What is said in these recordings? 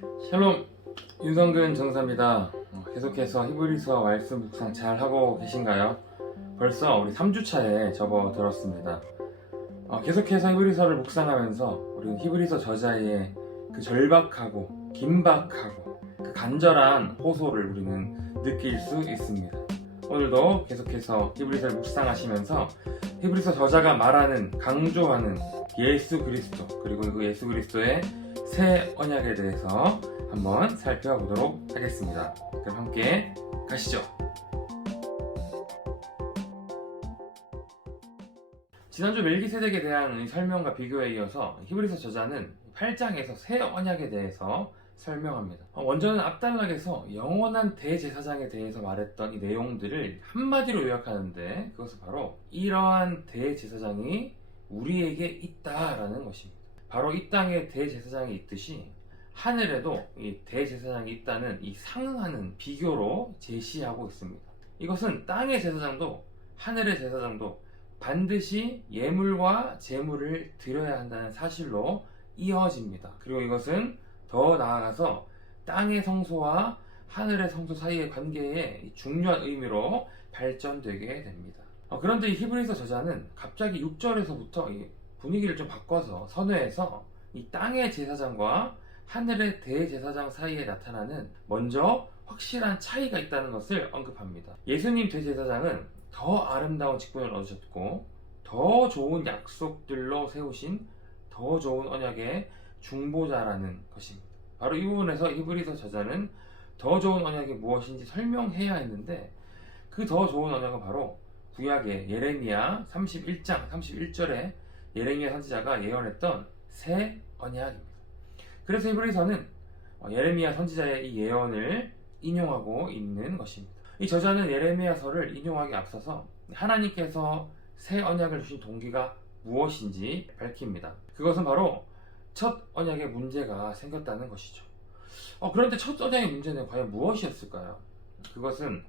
샬롬, 윤성근 전사입니다. 계속해서 히브리서 말씀 묵상 잘 하고 계신가요? 벌써 우리 3주차에 접어들었습니다. 계속해서 히브리서를 묵상하면서 우리는 히브리서 저자의 그 절박하고 긴박하고 그 간절한 호소를 우리는 느낄 수 있습니다. 오늘도 계속해서 히브리서를 묵상하시면서 히브리서 저자가 말하는, 강조하는 예수 그리스도, 그리고 그 예수 그리스도의 새 언약에 대해서 한번 살펴보도록 하겠습니다. 그럼 함께 가시죠. 지난주 멜기세덱에 대한 설명과 비교에 이어서 히브리서 저자는 8장에서 새 언약에 대해서 설명합니다. 원저는 압달락에서 영원한 대제사장에 대해서 말했던 이 내용들을 한마디로 요약하는데, 그것은 바로 이러한 대제사장이 우리에게 있다라는 것입니다. 바로 이 땅에 대제사장이 있듯이 하늘에도 이 대제사장이 있다는 이 상응하는 비교로 제시하고 있습니다. 이것은 땅의 제사장도 하늘의 제사장도 반드시 예물과 제물을 드려야 한다는 사실로 이어집니다. 그리고 이것은 더 나아가서 땅의 성소와 하늘의 성소 사이의 관계에 중요한 의미로 발전되게 됩니다. 그런데 이 히브리서 저자는 갑자기 6절에서부터 이 분위기를 좀 바꿔서 선회해서 이 땅의 제사장과 하늘의 대제사장 사이에 나타나는 먼저 확실한 차이가 있다는 것을 언급합니다. 예수님 대제사장은 더 아름다운 직분을 얻으셨고 더 좋은 약속들로 세우신 더 좋은 언약의 중보자라는 것입니다. 바로 이 부분에서 히브리서 저자는 더 좋은 언약이 무엇인지 설명해야 했는데, 그 더 좋은 언약은 바로 구약의 예레미야 31장 31절에 예레미야 선지자가 예언했던 새 언약입니다. 그래서 히브리서는 예레미야 선지자의 이 예언을 인용하고 있는 것입니다. 이 저자는 예레미야서를 인용하기 앞서서 하나님께서 새 언약을 주신 동기가 무엇인지 밝힙니다. 그것은 바로 첫 언약의 문제가 생겼다는 것이죠. 그런데 첫 언약의 문제는 과연 무엇이었을까요? 그것은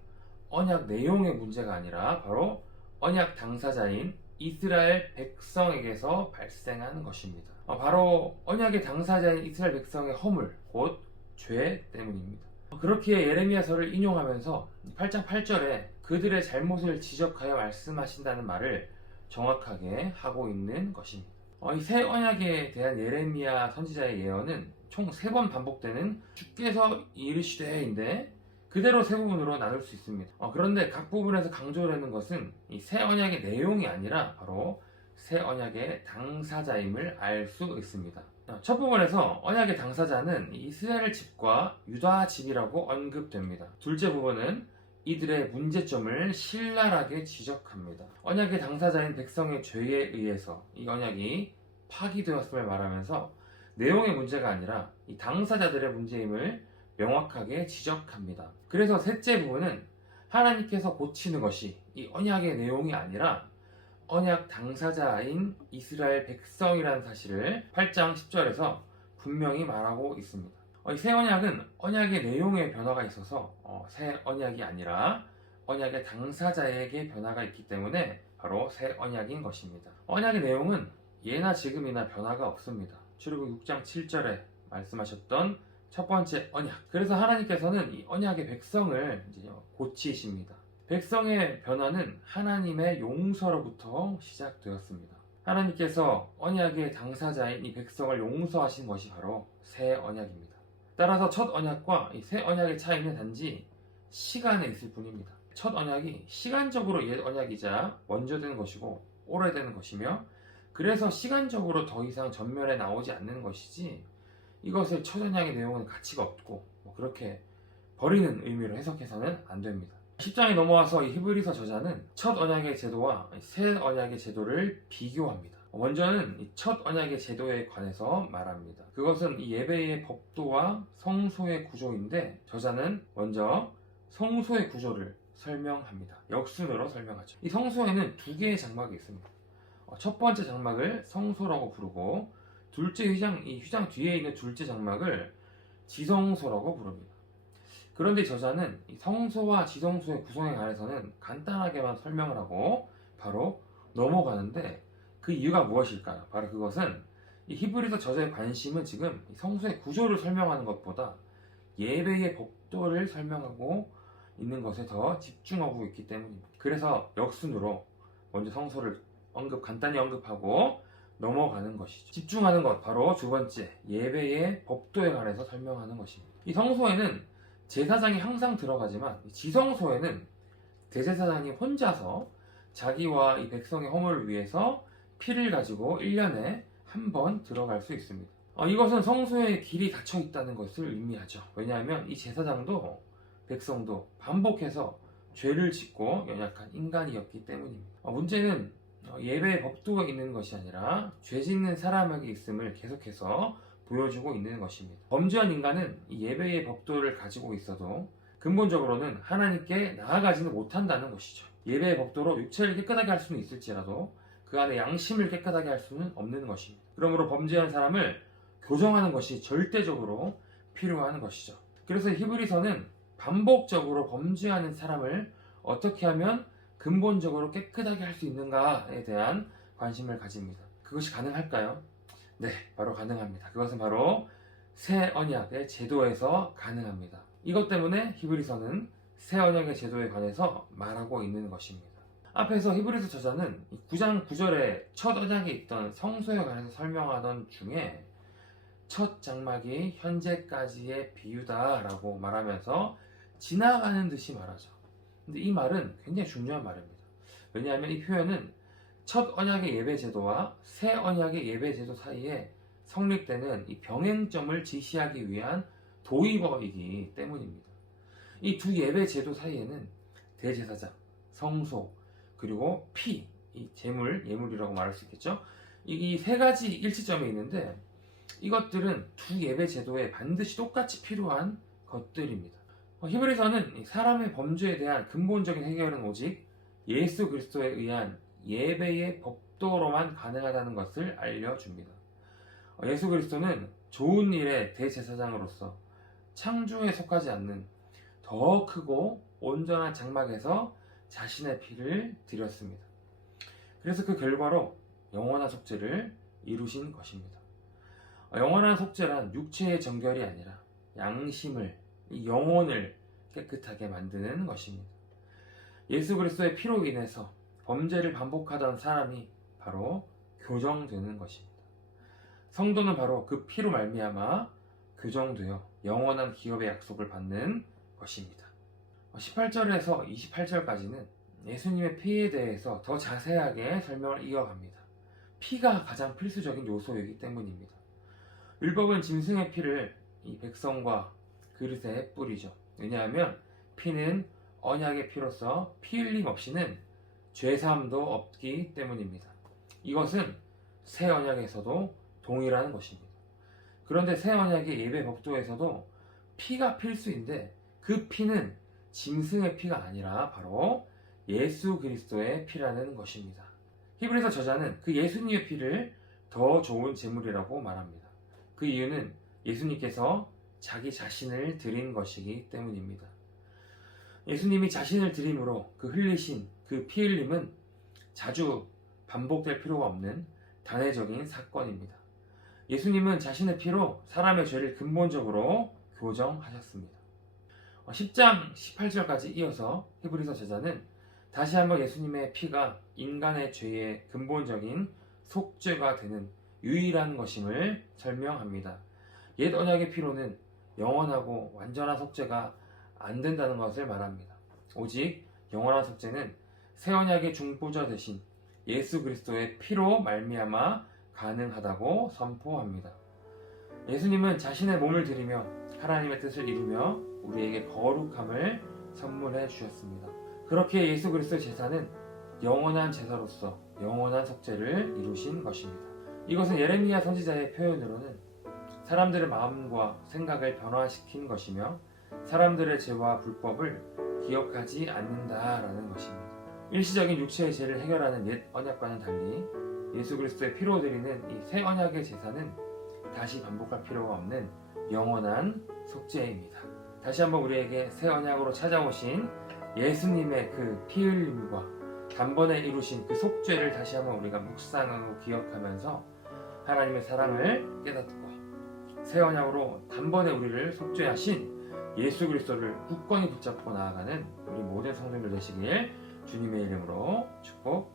언약 내용의 문제가 아니라 바로 언약 당사자인 이스라엘 백성에게서 발생하는 것입니다. 바로 언약의 당사자인 이스라엘 백성의 허물, 곧 죄 때문입니다. 그렇기에 예레미야서를 인용하면서 8장 8절에 그들의 잘못을 지적하여 말씀하신다는 말을 정확하게 하고 있는 것입니다. 이 새 언약에 대한 예레미야 선지자의 예언은 총 3번 반복되는 주께서 이르시되인데 그대로 세 부분으로 나눌 수 있습니다. 그런데 각 부분에서 강조되는 것은 이 새 언약의 내용이 아니라 바로 새 언약의 당사자임을 알 수 있습니다. 첫 부분에서 언약의 당사자는 이스라엘 집과 유다 집이라고 언급됩니다. 둘째 부분은 이들의 문제점을 신랄하게 지적합니다. 언약의 당사자인 백성의 죄에 의해서 이 언약이 파기되었음을 말하면서 내용의 문제가 아니라 이 당사자들의 문제임을 명확하게 지적합니다. 그래서 셋째 부분은 하나님께서 고치는 것이 이 언약의 내용이 아니라 언약 당사자인 이스라엘 백성이라는 사실을 8장 10절에서 분명히 말하고 있습니다. 이 새 언약은 언약의 내용에 변화가 있어서 새 언약이 아니라 언약의 당사자에게 변화가 있기 때문에 바로 새 언약인 것입니다. 언약의 내용은 예나 지금이나 변화가 없습니다. 출애굽 6장 7절에 말씀하셨던 첫 번째 언약. 그래서 하나님께서는 이 언약의 백성을 이제 고치십니다. 백성의 변화는 하나님의 용서로부터 시작되었습니다. 하나님께서 언약의 당사자인 이 백성을 용서하신 것이 바로 새 언약입니다. 따라서 첫 언약과 이 새 언약의 차이는 단지 시간에 있을 뿐입니다. 첫 언약이 시간적으로 옛 언약이자 먼저 되는 것이고 오래되는 것이며, 그래서 시간적으로 더 이상 전면에 나오지 않는 것이지, 이것을 첫 언약의 내용은 가치가 없고 그렇게 버리는 의미로 해석해서는 안 됩니다. 10장에 넘어와서 이 히브리서 저자는 첫 언약의 제도와 새 언약의 제도를 비교합니다. 먼저는 이 첫 언약의 제도에 관해서 말합니다. 그것은 이 예배의 법도와 성소의 구조인데, 저자는 먼저 성소의 구조를 설명합니다. 역순으로 설명하죠. 이 성소에는 2개의 장막이 있습니다. 첫 번째 장막을 성소라고 부르고, 둘째 이 휘장 뒤에 있는 둘째 장막을 지성소라고 부릅니다. 그런데 저자는 이 성소와 지성소의 구성에 관해서는 간단하게만 설명을 하고 바로 넘어가는데, 그 이유가 무엇일까요? 바로 그것은 이 히브리서 저자의 관심은 지금 성소의 구조를 설명하는 것보다 예배의 법도를 설명하고 있는 것에 더 집중하고 있기 때문입니다. 그래서 역순으로 먼저 성소를 간단히 언급하고 넘어가는 것이죠. 집중하는 것 바로 두 번째, 예배의 법도에 관해서 설명하는 것입니다. 이 성소에는 제사장이 항상 들어가지만 지성소에는 대제사장이 혼자서 자기와 이 백성의 허물을 위해서 피를 가지고 1년에 한 번 들어갈 수 있습니다. 이것은 성소의 길이 닫혀 있다는 것을 의미하죠. 왜냐하면 이 제사장도 백성도 반복해서 죄를 짓고 연약한 인간이었기 때문입니다. 문제는 예배의 법도가 있는 것이 아니라 죄 짓는 사람에게 있음을 계속해서 보여주고 있는 것입니다. 범죄한 인간은 이 예배의 법도를 가지고 있어도 근본적으로는 하나님께 나아가지는 못한다는 것이죠. 예배의 법도로 육체를 깨끗하게 할 수는 있을지라도 그 안에 양심을 깨끗하게 할 수는 없는 것입니다. 그러므로 범죄한 사람을 교정하는 것이 절대적으로 필요한 것이죠. 그래서 히브리서는 반복적으로 범죄하는 사람을 어떻게 하면 근본적으로 깨끗하게 할 수 있는가에 대한 관심을 가집니다. 그것이 가능할까요? 네, 바로 가능합니다. 그것은 바로 새 언약의 제도에서 가능합니다. 이것 때문에 히브리서는 새 언약의 제도에 관해서 말하고 있는 것입니다. 앞에서 히브리서 저자는 9장 9절에 첫 언약에 있던 성소에 관해서 설명하던 중에 첫 장막이 현재까지의 비유다라고 말하면서 지나가는 듯이 말하죠. 근데 이 말은 굉장히 중요한 말입니다. 왜냐하면 이 표현은 첫 언약의 예배 제도와 새 언약의 예배 제도 사이에 성립되는 이 병행점을 지시하기 위한 도의어이기 때문입니다. 이 두 예배 제도 사이에는 대제사장, 성소, 그리고 피, 이 예물이라고 말할 수 있겠죠. 이 세 가지 일치점이 있는데 이것들은 두 예배 제도에 반드시 똑같이 필요한 것들입니다. 히브리서는 사람의 범죄에 대한 근본적인 해결은 오직 예수 그리스도에 의한 예배의 법도로만 가능하다는 것을 알려줍니다. 예수 그리스도는 좋은 일의 대제사장으로서 창조에 속하지 않는 더 크고 온전한 장막에서 자신의 피를 드렸습니다. 그래서 그 결과로 영원한 속죄를 이루신 것입니다. 영원한 속죄란 육체의 정결이 아니라 양심을, 영혼을 깨끗하게 만드는 것입니다. 예수 그리스도의 피로 인해서 범죄를 반복하던 사람이 바로 교정되는 것입니다. 성도는 바로 그 피로 말미암아 교정되어 영원한 기업의 약속을 받는 것입니다. 18절에서 28절까지는 예수님의 피에 대해서 더 자세하게 설명을 이어갑니다. 피가 가장 필수적인 요소이기 때문입니다. 율법은 짐승의 피를 이 백성과 그릇에 뿌리죠. 왜냐하면 피는 언약의 피로서 피 흘림 없이는 죄사함도 없기 때문입니다. 이것은 새 언약에서도 동일한 것입니다. 그런데 새 언약의 예배 법도에서도 피가 필수인데 그 피는 짐승의 피가 아니라 바로 예수 그리스도의 피라는 것입니다. 히브리서 저자는 그 예수님의 피를 더 좋은 제물이라고 말합니다. 그 이유는 예수님께서 자기 자신을 드린 것이기 때문입니다. 예수님이 자신을 드림으로 그 흘리신 그 피 흘림은 자주 반복될 필요가 없는 단회적인 사건입니다. 예수님은 자신의 피로 사람의 죄를 근본적으로 교정하셨습니다. 10장 18절까지 이어서 히브리서 저자는 다시 한번 예수님의 피가 인간의 죄의 근본적인 속죄가 되는 유일한 것임을 설명합니다. 옛 언약의 피로는 영원하고 완전한 속죄가 안 된다는 것을 말합니다. 오직 영원한 속죄는 새 언약의 중보자 되신 예수 그리스도의 피로 말미암아 가능하다고 선포합니다. 예수님은 자신의 몸을 드리며 하나님의 뜻을 이루며 우리에게 거룩함을 선물해 주셨습니다. 그렇게 예수 그리스도의 제사는 영원한 제사로서 영원한 속죄를 이루신 것입니다. 이것은 예레미야 선지자의 표현으로는 사람들의 마음과 생각을 변화시킨 것이며 사람들의 죄와 불법을 기억하지 않는다라는 것입니다. 일시적인 육체의 죄를 해결하는 옛 언약과는 달리 예수 그리스도의 피로 드리는 이 새 언약의 제사는 다시 반복할 필요가 없는 영원한 속죄입니다. 다시 한번 우리에게 새 언약으로 찾아오신 예수님의 그 피 흘림과 단번에 이루신 그 속죄를 다시 한번 우리가 묵상하고 기억하면서 하나님의 사랑을 깨닫고 새 언약으로 단번에 우리를 속죄하신 예수 그리스도를 굳건히 붙잡고 나아가는 우리 모든 성도들 되시길 주님의 이름으로 축복합니다.